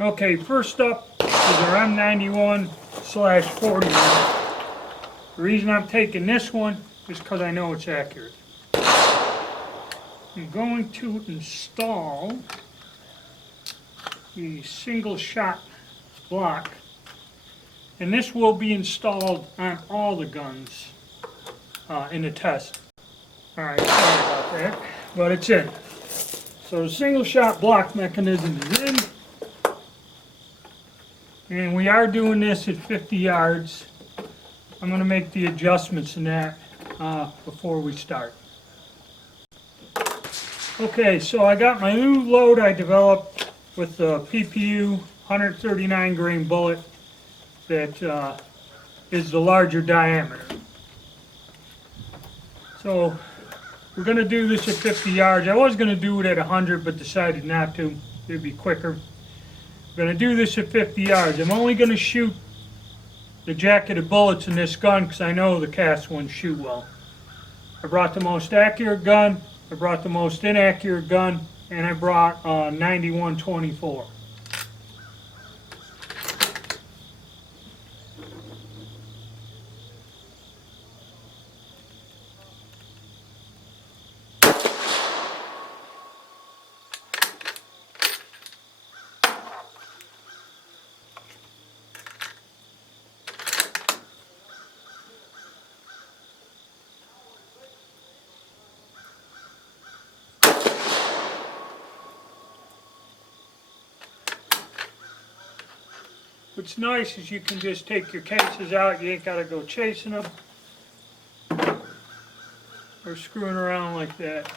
Okay, first up is our M91/40. The reason I'm taking this one is because I know it's accurate. I'm going to install the single shot block, and this will be installed on all the guns in the test. Alright, sorry about that, but it's in. So the single shot block mechanism is in, and we are doing this at 50 yards. I'm going to make the adjustments in that before we start. Okay, so I got my new load I developed with the PPU 139 grain bullet that is the larger diameter. So we're going to do this at 50 yards. I was going to do it at 100 but decided not to. It would be quicker. I'm going to do this at 50 yards. I'm only going to shoot the jacketed bullets in this gun because I know the cast ones shoot well. I brought the most accurate gun, I brought the most inaccurate gun, and I brought 91-24. What's nice is you can just take your cases out, you ain't got to go chasing them or screwing around like that.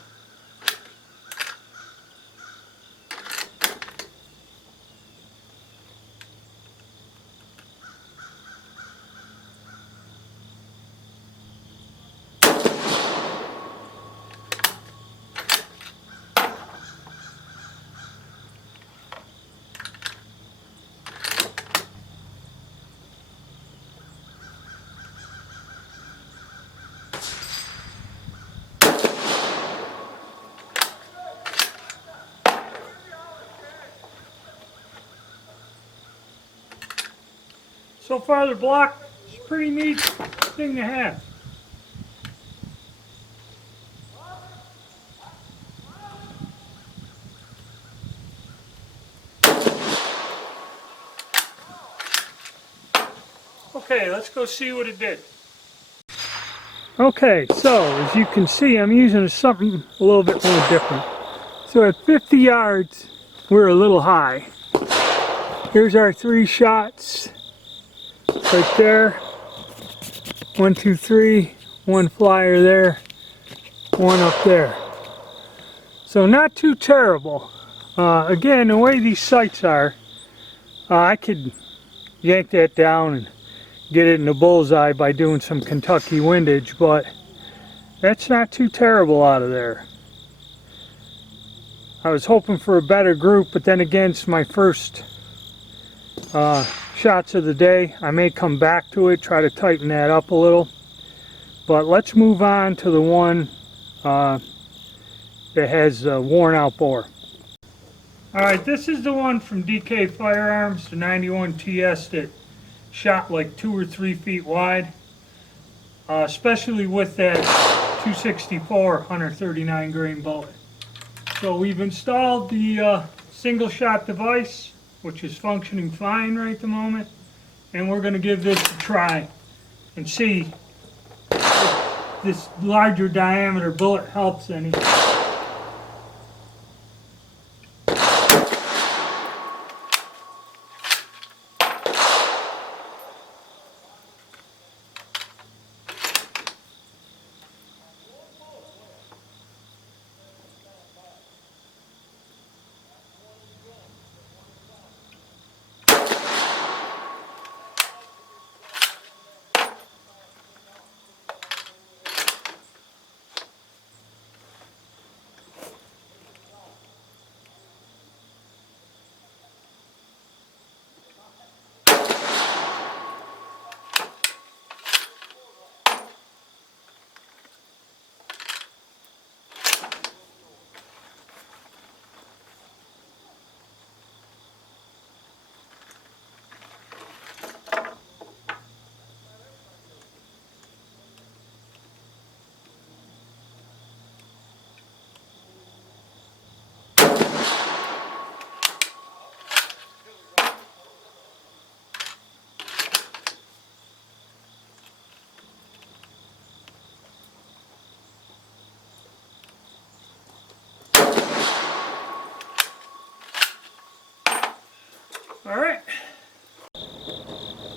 So far the block is a pretty neat thing to have. Okay, let's go see what it did. Okay, so as you can see, I'm using something a little bit more different. So at 50 yards, we're a little high. Here's our 3 shots. Right there, 1, 2, 3, 1 flyer there, 1 up there. So not too terrible. Again, the way these sights are, I could yank that down and get it in the bullseye by doing some Kentucky windage, but that's not too terrible out of there. I was hoping for a better group, but then again, it's my first shots of the day. I may come back to it, try to tighten that up a little. But let's move on to the one that has a worn out bore. Alright, this is the one from DK Firearms, the 91 TS that shot like 2 or 3 feet wide. Especially with that 264 139 grain bullet. So we've installed the single shot device, which is functioning fine right at the moment, and we're going to give this a try and see if this larger diameter bullet helps any. Alright.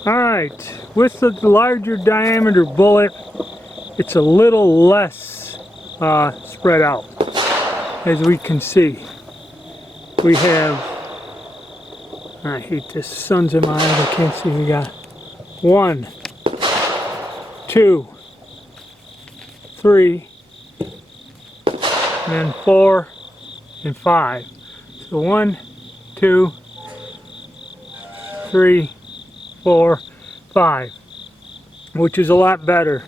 Alright, with the larger diameter bullet, it's a little less spread out. As we can see, we have, I hate this, sun's in my eyes, I can't see, we got 1, 2, 3, and then 4 and 5. So 1, 2, 3, 4, 5, which is a lot better.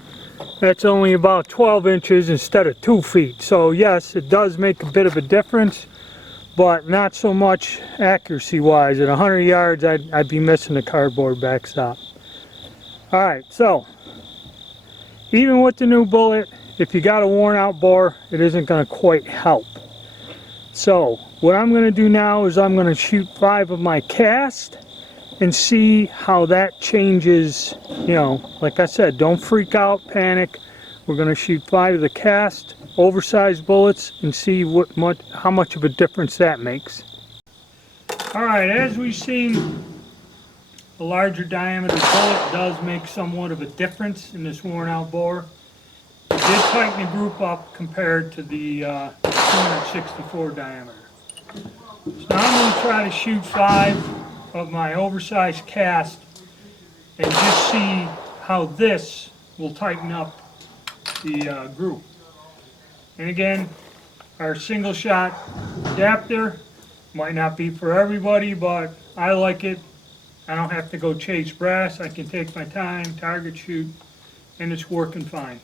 That's only about 12 inches instead of 2 feet. So yes, it does make a bit of a difference, but not so much accuracy wise. At 100 yards, I'd be missing the cardboard backstop. Alright, so even with the new bullet, if you got a worn out bore, it isn't going to quite help. So what I'm going to do now is I'm going to shoot 5 of my cast and see how that changes. You know, like I said, don't freak out, panic. We're going to shoot 5 of the cast, oversized bullets, and see how much of a difference that makes. Alright, as we've seen, the larger diameter bullet does make somewhat of a difference in this worn out bore. It did tighten the group up compared to the 264 diameter. So now I'm going to try to shoot 5 of my oversized cast and just see how this will tighten up the group. And again, our single shot adapter might not be for everybody, but I like it. I don't have to go chase brass. I can take my time, target shoot, and it's working fine.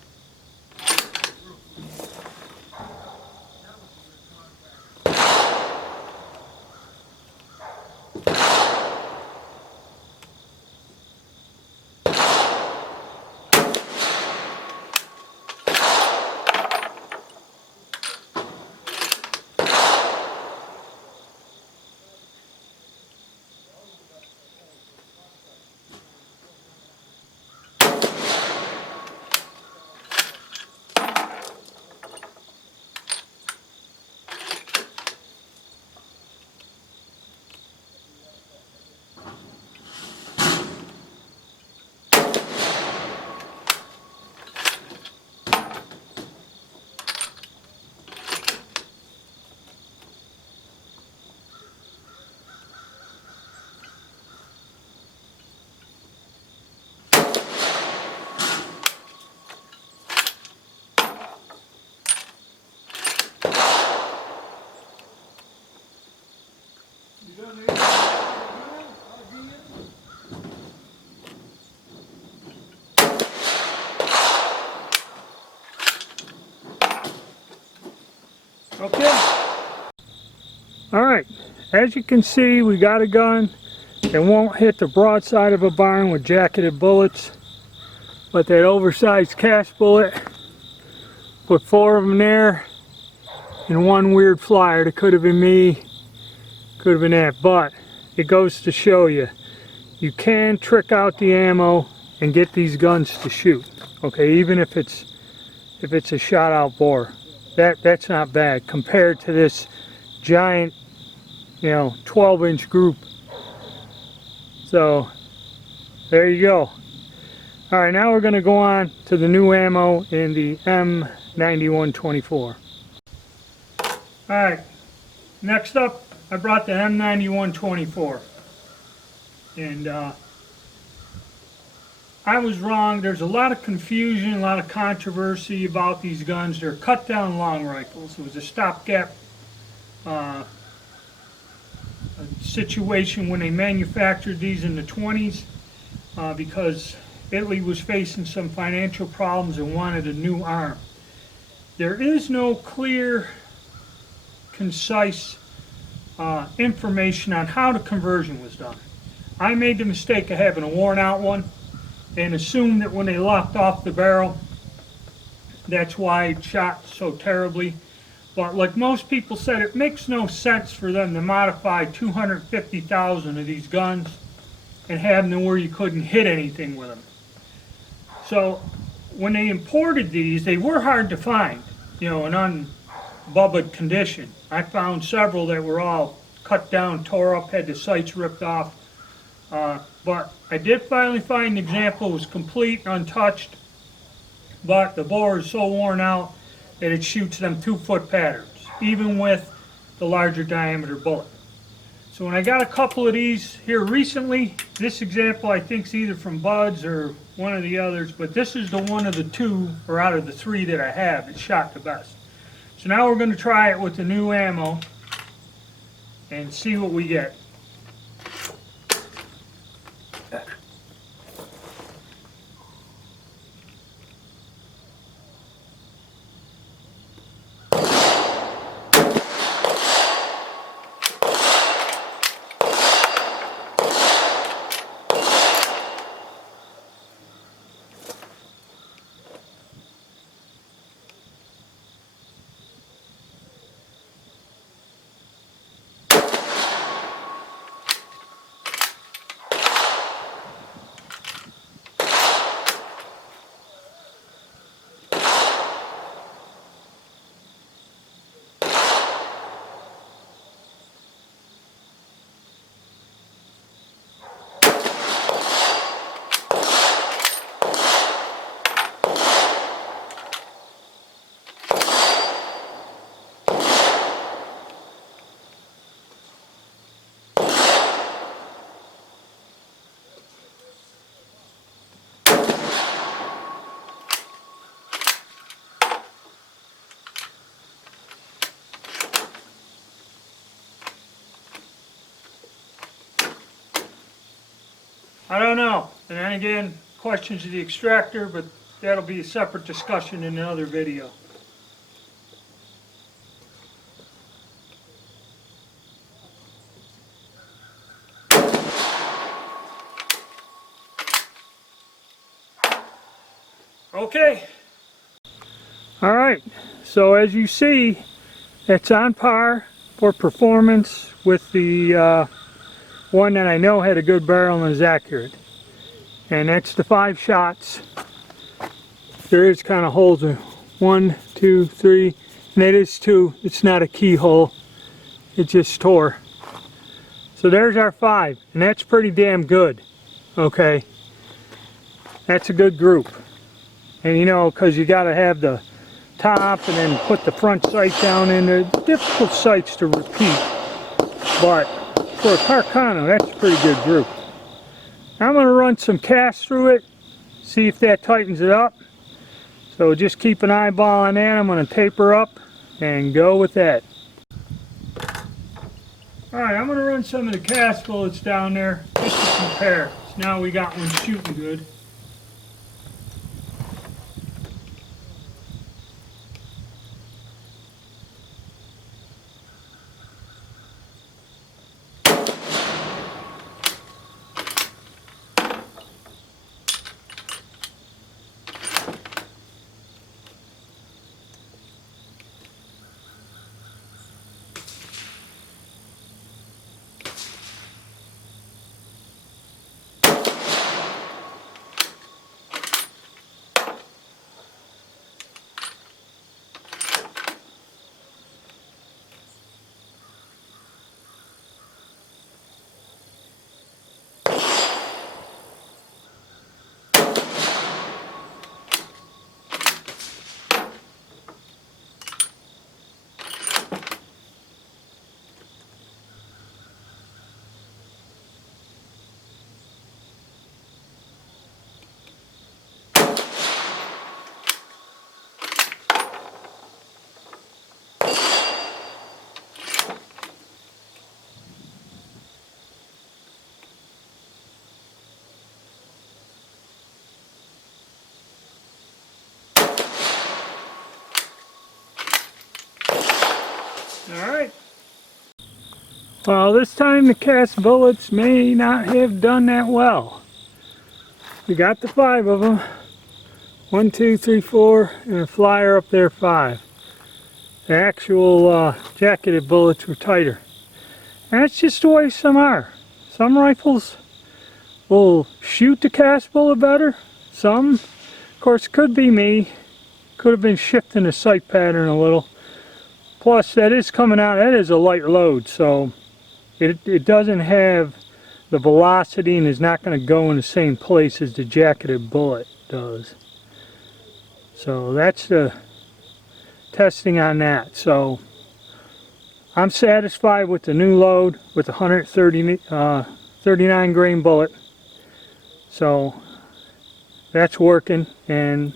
Okay. Alright, as you can see, we got a gun that won't hit the broadside of a barn with jacketed bullets, but that oversized cast bullet, put 4 of them there, and 1 weird flyer. That could have been me, could have been that, but it goes to show you, you can trick out the ammo and get these guns to shoot. Okay, even if it's a shot out bore. That's not bad compared to this giant, 12-inch group. So there you go. Alright, now we're going to go on to the new ammo in the M9124. Alright, next up I brought the M9124. And I was wrong. There's a lot of confusion, a lot of controversy about these guns. They're cut down long rifles. It was a stopgap situation when they manufactured these in the 20s because Italy was facing some financial problems and wanted a new arm. There is no clear, concise information on how the conversion was done. I made the mistake of having a worn out one and assumed that when they locked off the barrel, that's why it shot so terribly. But like most people said, it makes no sense for them to modify 250,000 of these guns and have them where you couldn't hit anything with them. So when they imported these, they were hard to find, in unbubbled condition. I found several that were all cut down, tore up, had the sights ripped off. But I did finally find an example. It was complete, untouched, but the bore is so worn out that it shoots them 2-foot patterns, even with the larger diameter bullet. So when I got a couple of these here recently, this example I think is either from Buds or one of the others, but this is the one of the two, or out of the three that I have, it shot the best. So now we're going to try it with the new ammo and see what we get. I don't know. And then again, questions of the extractor, but that'll be a separate discussion in another video. Okay. All right. So as you see, it's on par for performance with the one that I know had a good barrel and is accurate. And that's the 5 shots. There is kind of holes in 1, 2, 3, and it is 2. It's not a keyhole. It just tore. So there's our 5, and that's pretty damn good. Okay. That's a good group. And you know, because you got to have the top and then put the front sight down in there. Difficult sights to repeat. But for a Carcano, that's a pretty good group. Now I'm going to run some casts through it, see if that tightens it up. So just keep an eyeball on that. I'm going to taper up and go with that. Alright, I'm going to run some of the cast bullets down there just to compare. So now we got one shooting good. Alright. Well, this time the cast bullets may not have done that well. We got the 5 of them. 1, 2, 3, 4, and a flyer up there 5. The actual jacketed bullets were tighter. And that's just the way some are. Some rifles will shoot the cast bullet better. Some, of course, could be me. Could have been shifting the sight pattern a little. Plus, that is coming out, that is a light load, so it doesn't have the velocity and is not going to go in the same place as the jacketed bullet does. So that's the testing on that. So I'm satisfied with the new load with the 39 grain bullet. So that's working, and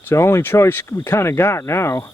it's the only choice we kind of got now.